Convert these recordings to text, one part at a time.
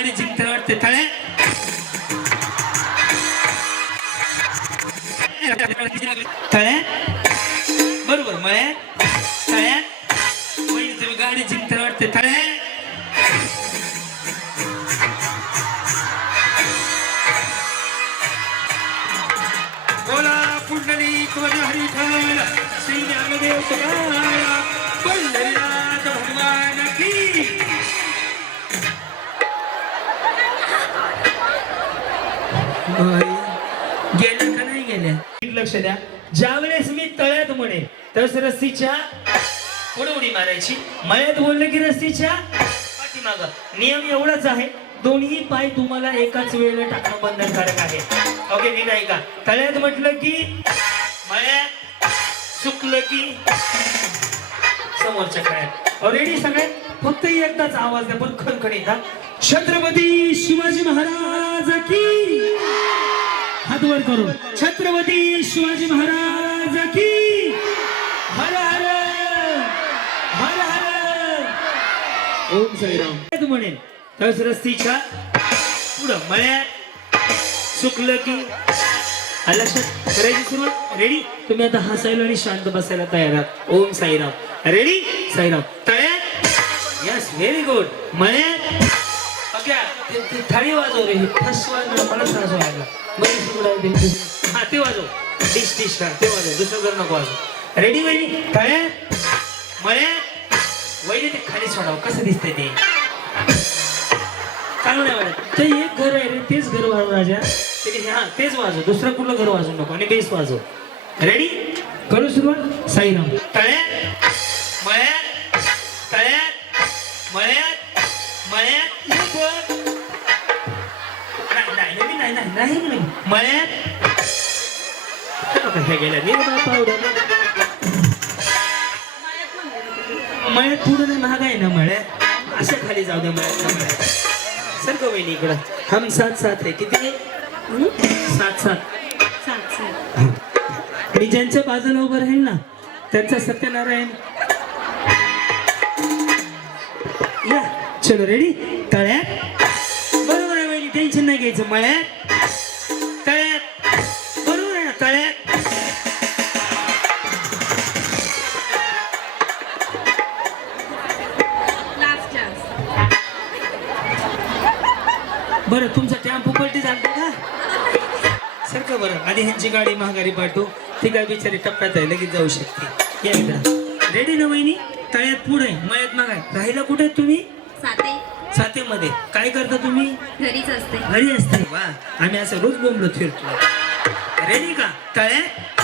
गाडी जिंकते वाटते तळे तळे बरोबर मळे तळ्यात वहिनी तुम्ही गाडी जिंकते वाटते तळे बोला पुंडलिक हरिठल श्री ज्ञानदेव तुकाराम पंढरीनाथ भगवान की गेल्या का नाही गेल्या लक्ष द्या ज्यावेळेस मी तळ्यात म्हणे तस रस्सीच्या पुढे उडी मारायची मळ्यात बोललं की रस्सीच्या पाठीमाग नियम एवढाच आहे दोन्ही पाय तुम्हाला एकाच वेळेला टाकणं बंधनकारक आहे ओके नीट आहे का तळ्यात म्हटलं की मळ्यात सुकलं की समोरच्या कळ्यात रेडी सगळ्यात फक्त एकदाच आवाज द्या पण खणखणीत हा छत्रपती शिवाजी महाराज की हात वर करू छत्रपती शिवाजी महाराज की हर हर हर हर ओम साईराम म्हणे तस रस्तीच्या पुढं मळ्यात सुकलं की लक्षात करायची सुरुवात रेडी तुम्ही आता हसायला आणि शांत बसायला तयार आहात ओम साईराम रेडी साईराम तळ्यात यस व्हेरी गुड मळ्यात थाळी वाजव रे मला त्रास व्हायला हा ते वाजव डिश डिश कर ते वाजव दुसरं जर नको वाजव रेडी वहिनी तळ्यात मळ्यात वहिनी ते खाली सोडावं कसं दिसतंय ते चांगलं नाही वाटत ते एक घर आहे रे तेच घर वाजव राजा हा तेच वाजव दुसरं कुठलं घर वाजवू नको आणि बेस वाजव रेडी करू सुरुवात साईराम तळ्यात मळ्यात तळ्यात मळ्यात मळ्यात नाही मळ्यात गेल्या मळ्यात पुढे नाही महाग आहे ना मळ्यात अशा खाली जाऊ द्या मळ्यात सर वहिनी इकडं हम सात सात आहे किती सात सात मी ज्यांच्या बाजूला उभं राहील ना त्यांचा सत्यनारायण या चलो रेडी तळ्यात बरोबर आहे वहिनी टेन्शन नाही घ्यायचं मळ्यात तळ्यात बरोबर आहे ना तळ्यात बरं तुमचा टेम्पो पलटी झालता का सारखं बरं आधी ह्यांची गाडी महागारी पाठवू ती काय बिचारी टप्प्यात आहे लगेच जाऊ शकते या इकडं रेडी ना वहिनी तळ्यात पुढे मळ्यात मागाय राहिला कुठे तुम्ही सातेमध्ये काय करता तुम्ही घरी असते वा आम्ही असं रोज बोंबलत फिरतो रेडी का तळ्यात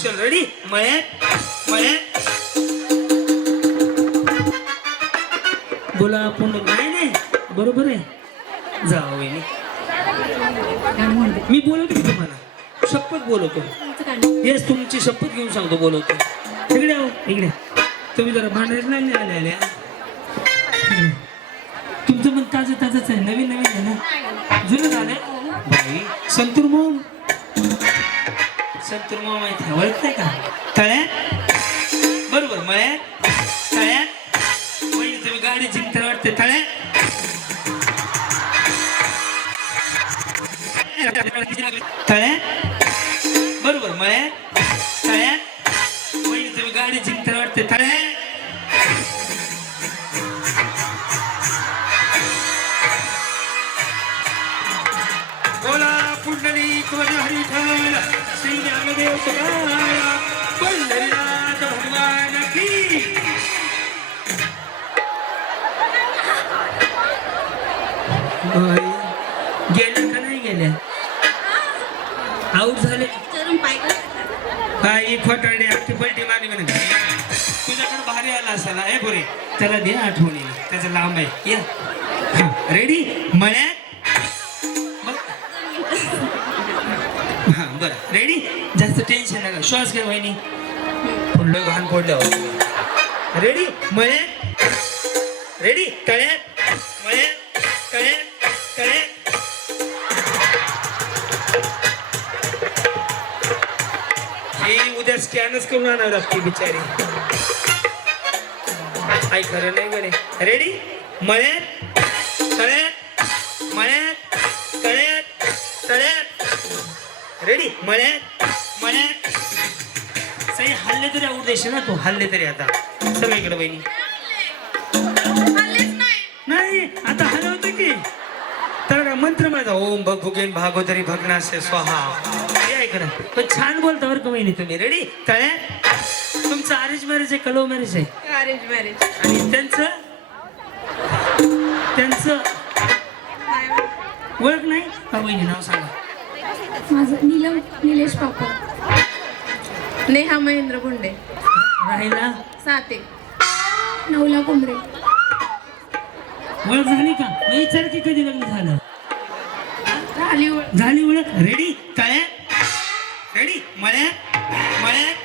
चल रेडी मळ्यात मळ्यात बोला आपण नाही बरोबर आहे जा वहिनी मी बोलवतो की तुम्हाला शपथ बोलवतो येस तुमची शपथ घेऊन सांगतो बोलवतो इकडे आहो इकडे तुम्ही जरा भांडायला नाही आल्या तुमचं पण ताजंच आहे नवीन आहे ना जुनं झालंय बाई संतूर मोम माहिती ओळखताय का तळ्यात बरोबर मळ्यात तळ्यात वहिनी तुम्ही गाडी जिंकते वाटते तळ्यात तळ्यात बरोबर मळ्यात तळ्यात वहिनी तुम्ही गाडी जिंकते वाटते तळ्यात बोला पुंडलिक हरिठल श्री ज्ञानदेव तुकाराम पंढरीनाथ भगवान की गेल्या का नाही गेल्या आऊट झाले काय फटाडे आठची पलटी मारली म्हणे तुझ्याकडे भारी आला असाला हे बोरे त्याला दे आठवणी त्याचा लांब आहे या रेडी मळ्यात हा बरं रेडी जास्त टेन्शन नका श्वास घ्या वहिनी पुढलं घाण पडलं रेडी मळ्यात रेडी तळ्यात मळ्यात तळ्यात तळ्यात ही उद्या स्कॅनच करून आणावं लागते बिचारी काही खरं नाही म्हणे रेडी मळ्यात तळ्यात मळ्यात मळ्यात सई हल्ले तरी आवड देशील ना तू हल्ले तरी आता सगळं इकडे बहिणी नाही आता हलवते की तर का मंत्र माझा ओम भगुगेन भागोदरी भग्नासे स्वाहा या इकडं पण छान बोलता बरं का बहिणी तुम्ही रेडी तळ्यात तुमचं अरेंज मॅरेज आहे का लव्ह मॅरेज आहे अरेंज मॅरेज आणि त्यांचं ओळख नाही का बहिणी नाव सांगा माझं नीलम निलेश पापड नेहा महेंद्र गुंडे राहिला साते नवला कुंभरे ओळख झाली का मी विचार की कधी लग्न झालं झाली झाली ओळख रेडी तळ्यात रेडी मळ्यात मळ्यात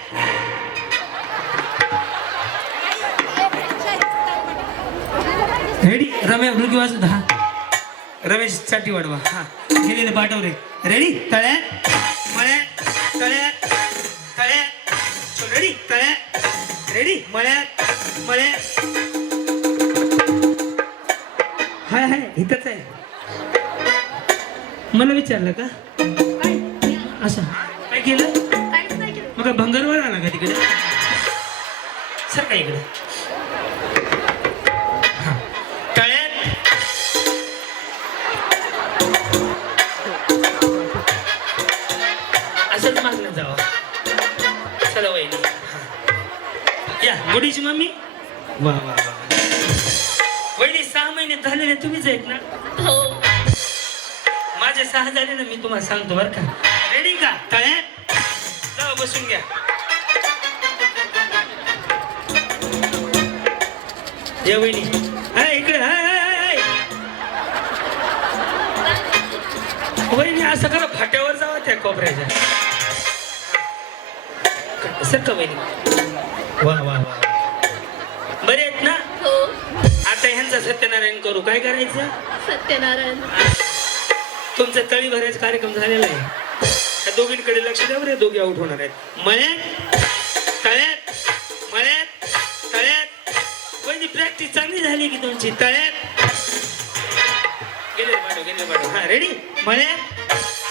रेडी रमेश मृगी वाजू हा रमेश साठी वाढवा हा गेलेले पाठव रे रेडी तळ्यात मळ्यात तळ्यात तळ्यात रेडी तळ्यात रेडी मळ्यात मळ्यात हाय हाय इथंच आहे मला विचारलं का असं काय केलं मग भंगारवर आला का तिकडे सर काय इकडे असंच मागणं जावं चला वहिनी या गुडीची मम्मी वा वा वा वहिनी 6 महिने झालेले तुम्हीच आहेत ना माझे 6 झाले ना मी तुम्हाला सांगतो बरं का रेडी का तळ्यात जाऊ बसून घ्या या वहिनी हाय इकडे हाय वहिनी असं करा फाट्यावर जावा त्या कोपऱ्याच्या सर का वहिनी वा वा वा बरे आहेत ना आता ह्यांचा सत्यनारायण करू काय करायचं सत्यनारायण तुमचा तळी भरायचा कार्यक्रम झालेला आहे त्या दोघींकडे लक्ष द्या बरं दोघी आउट होणार आहेत मळ्यात तळ्यात मळ्यात तळ्यात वहिनी प्रॅक्टिस चांगली झाली की तुमची तळ्यात गेले पाठव हा रेडी मळ्यात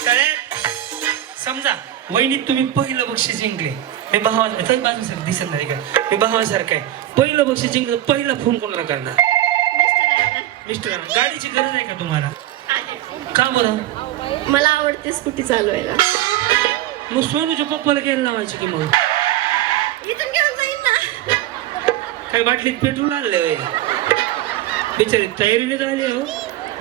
तळ्यात समजा वहिनीत तुम्ही पहिलं बक्षीस जिंकले मी बाजूसारखं दिसत नाही का मी भावासारखं आहे पहिलं बक्षीस जिंकलं पहिला फोन कोणाला करणार मिस्टर गाडीची गरज आहे का तुम्हाला का बरं मला आवडते स्कूटी चालवायला मग सोनूच्या पप्पाला घ्यायला लावायची की मग इथून घेऊन जाईन ना काय बाटलीत पेट्रोल आणलंय बिचारी तयारीने झाली हो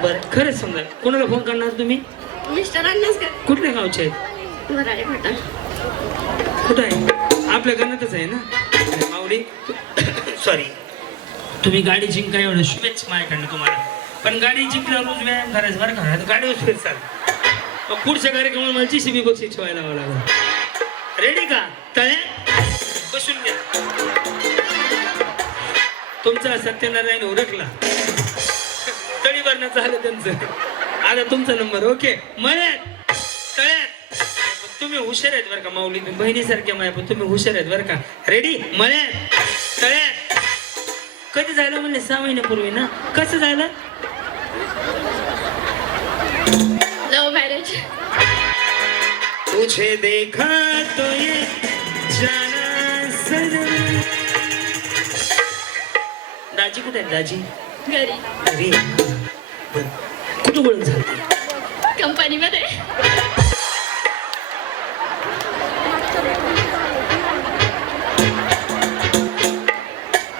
बरं खरंच समजा कोणाला फोन करणार तुम्ही मिस्टरांनाच का कुठल्या गावचे आहेत वराडे फाटा कुठं आहे आपल्या गणातच आहे ना माऊली सॉरी तुम्ही गाडी जिंका एवढं शुभेच्छा माझ्याकडनं तुम्हाला पण गाडी जिंकल्यावर रोज व्यायाम करायचं बरं का गाडीवर फिरचाल मग पुढच्या कार्यक्रमाला मला जीसीबी बक्षीस ठेवायला लावावं लागलं रेडी का तळ्या बसून घ्या तुमचा सत्यनारायण ओळखला तळी भरणं झालं त्यांचं आता तुमचा नंबर ओके मळ्यात तळ्यात तुम्ही हुशार आहेत बरं का माऊली बहिणीसारख्या माय पण तुम्ही हुशार आहेत बरं का रेडी मळ्यात तळ्यात कधी झालं म्हणले 6 महिन्यापूर्वी ना कसं झालं लव्ह मॅरेज तुझे देखा तो ये जाना सनम दाजी कुठे आहेत दाजी घरी अरे कुठं ओळख झाली कंपनीमध्ये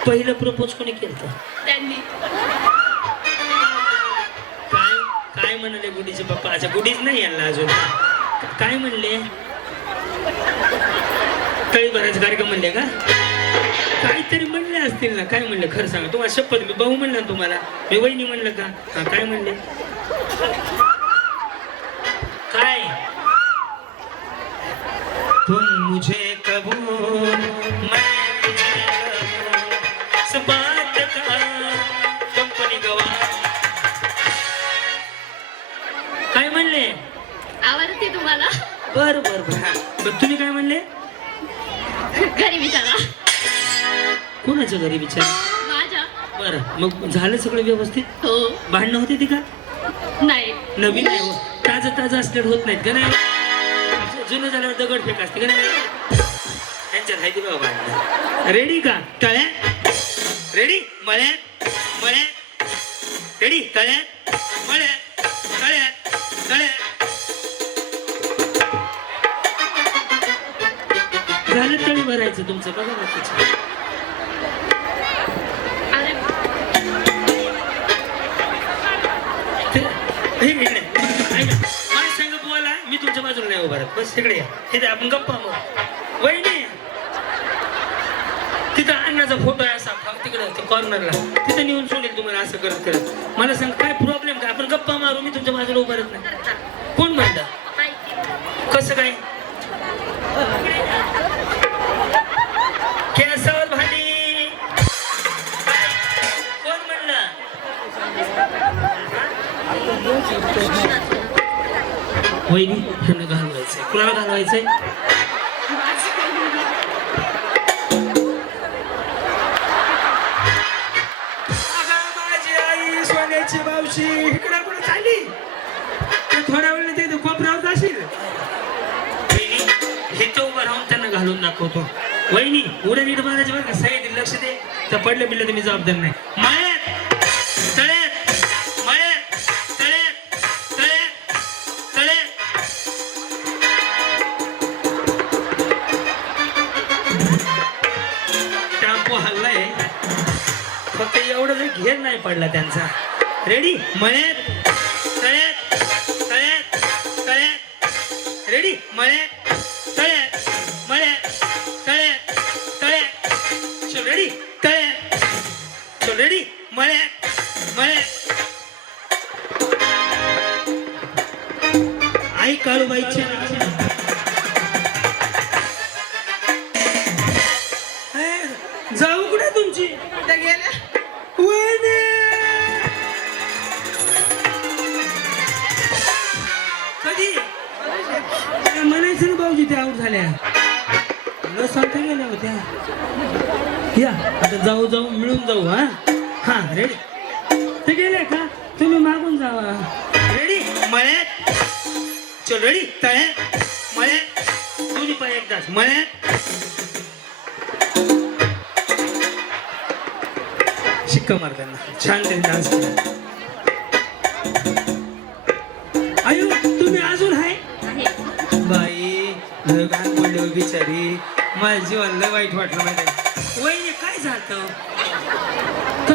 पहिलं प्रपोज कोणी केलं त्यांनी काय काय म्हणाले गुडीचे पप्पा अच्छा गुडीच नाही यांना अजून काय म्हणले तळी भरायचा कार्यक्रम म्हणले का काहीतरी म्हणले असतील ना काय म्हणले खरं सांगा तुम्हाला शपथ मी भाऊ म्हणलं ना तुम्हाला मी वहिनी म्हणलं का हा काय म्हणले काय तुम मुझे कबूल मैं तुझे कबूल इस बात का कंपनी गवा काय म्हणले आवडते तुम्हाला बर बर बर हा पण तुम्ही काय म्हणले घरी विचारा कोणाच्या घरी विचार माझ्या बरं मग झालं सगळं व्यवस्थित हो भांडणं होते ती का नाही नवीन आहे हो ताजं ताजं असल्यावर होत नाहीत का नाही जुनं झाल्यावर दगड फेक असते का नाही त्यांच्यात आहे ती बाबा रेडी का तळ्यात रेडी मळ्यात मळ्यात रेडी तळ्यात मळ्यात तळ्यात तळ्यात झालं तळी भरायचं तुमचं बघा बाकीचं अरे हे इकडे ऐका माझ्या संग बोला मी तुमच्या बाजूला नाही उभा राहत बस तिकडे या तिथे आपण गप्पा मग वहिनी तिथं अण्णाचा फोटो आहे असा तिकडे कॉर्नरला तिथं नेऊन सोडेल तुम्हाला असं करत करत मला सांग काय प्रॉब्लेम काय आपण गप्पा मारू मी तुमच्या बाजूला उभा राहत नाही कोण म्हणतं कसं काय केसावर भांडी कोण म्हणलं वहिनी ह्यांना घालवायचंय कुणाला घालवायचंय माझी आई सोन्याची मावशी इकडे कुठे चालली थोड्या वेळ ते कोपऱ्यावर जाशील वहिनी हे तो उभं राहून त्यांना घालून दाखवतो वहिनी उड्या नीट मारायची बरं का साईड लक्ष दे तर पडले बिडले तर मी जबाबदार नाही मळ्यात तळ्यात मळ्यात तळ्यात तळ्यात तळ्यात टेम्पो हल्लाय फक्त एवढं जर घेर नाही पडला त्यांचा रेडी मळ्यात तळ्यात तळ्यात तळ्यात रेडी मळ्यात तळ्यात मळ्यात तळ्यात तळ्यात चल रेडी तळ्यात चल रेडी मळ्यात मळ्यात आई काळूबाईची जाऊ कुठे तुमची कुठे गेल्या वहिनी कधी म्हणायचं ना भाऊजी त्या आऊट झाल्या न सांगता गेल्या होत्या या आता जाऊ जाऊ मिळून जाऊ हा हा रेडी ते गेले का तुम्ही मागून जावा रेडी मळ्यात चल रेडी तळ्यात मळ्यात दोन्ही पाय एकदाच मळ्यात शिक्का मार त्यांना छान त्यांनी डान्स केला आयु तुम्ही अजून आहे बाई घाण पडली बिचारी माझ्या जीवाला वाईट वाटलं माहिती वहिनी काय झालं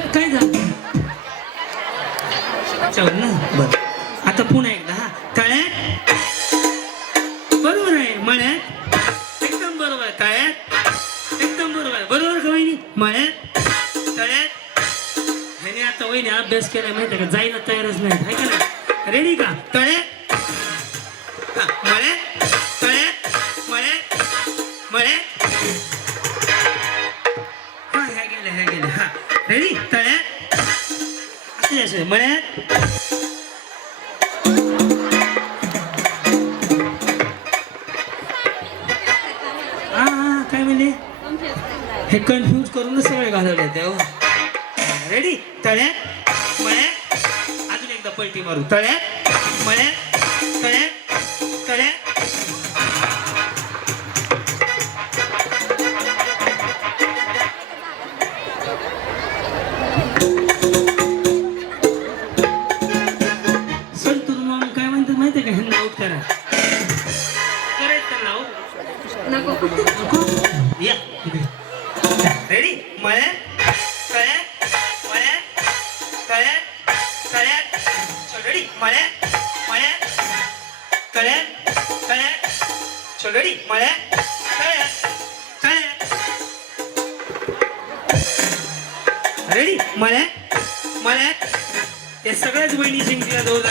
काय झालं चल ना बर आता पुन्हा एकदा हा तळ्यात बरोबर आहे मळ्यात एकदम बरोबर आहे तळ्यात एकदम बरोबर आहे बरोबर का वहिनी मळ्यात तळ्यात ह्याने आता वहिनी अभ्यास केलाय माहिती का जायला तयारच नाही आहे का नाही रेडी का तळ्यात हा मळ्यात तळ्यात मळ्यात मळ्यात हा ह्या गेल्या हा रेडी तळ्यात असं मळ्यात हा काय म्हणले हे कन्फ्यूज करूनच सगळे घालवले ते रेडी तळ्यात मळ्यात अजून एकदा पलटी मारू तळ्यात मळ्यात तळ्यात तळ्यात संतूर मग काय म्हणतात माहितीये का ह्यांना आऊट करा करायचं त्यांना आऊट नको या रेडी मळ्यात तळ्यात मळ्यात तळ्यात तळ्यात चल रेडी मळ्यात मळ्यात तळ्यात तळ्यात चल रेडी मळ्यात तळ्यात तळ्यात रेडी मळ्यात मळ्यात या सगळ्याच बहिणी जिंकल्या दोघा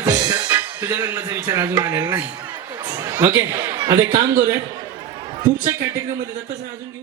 लग्नाचा विचार तुझ्या लग्नाचा विचार अजून आलेला नाही. ओके, आता एक काम करूयात, पुढच्या कॅटेगरीमध्ये जात अजून घेऊ.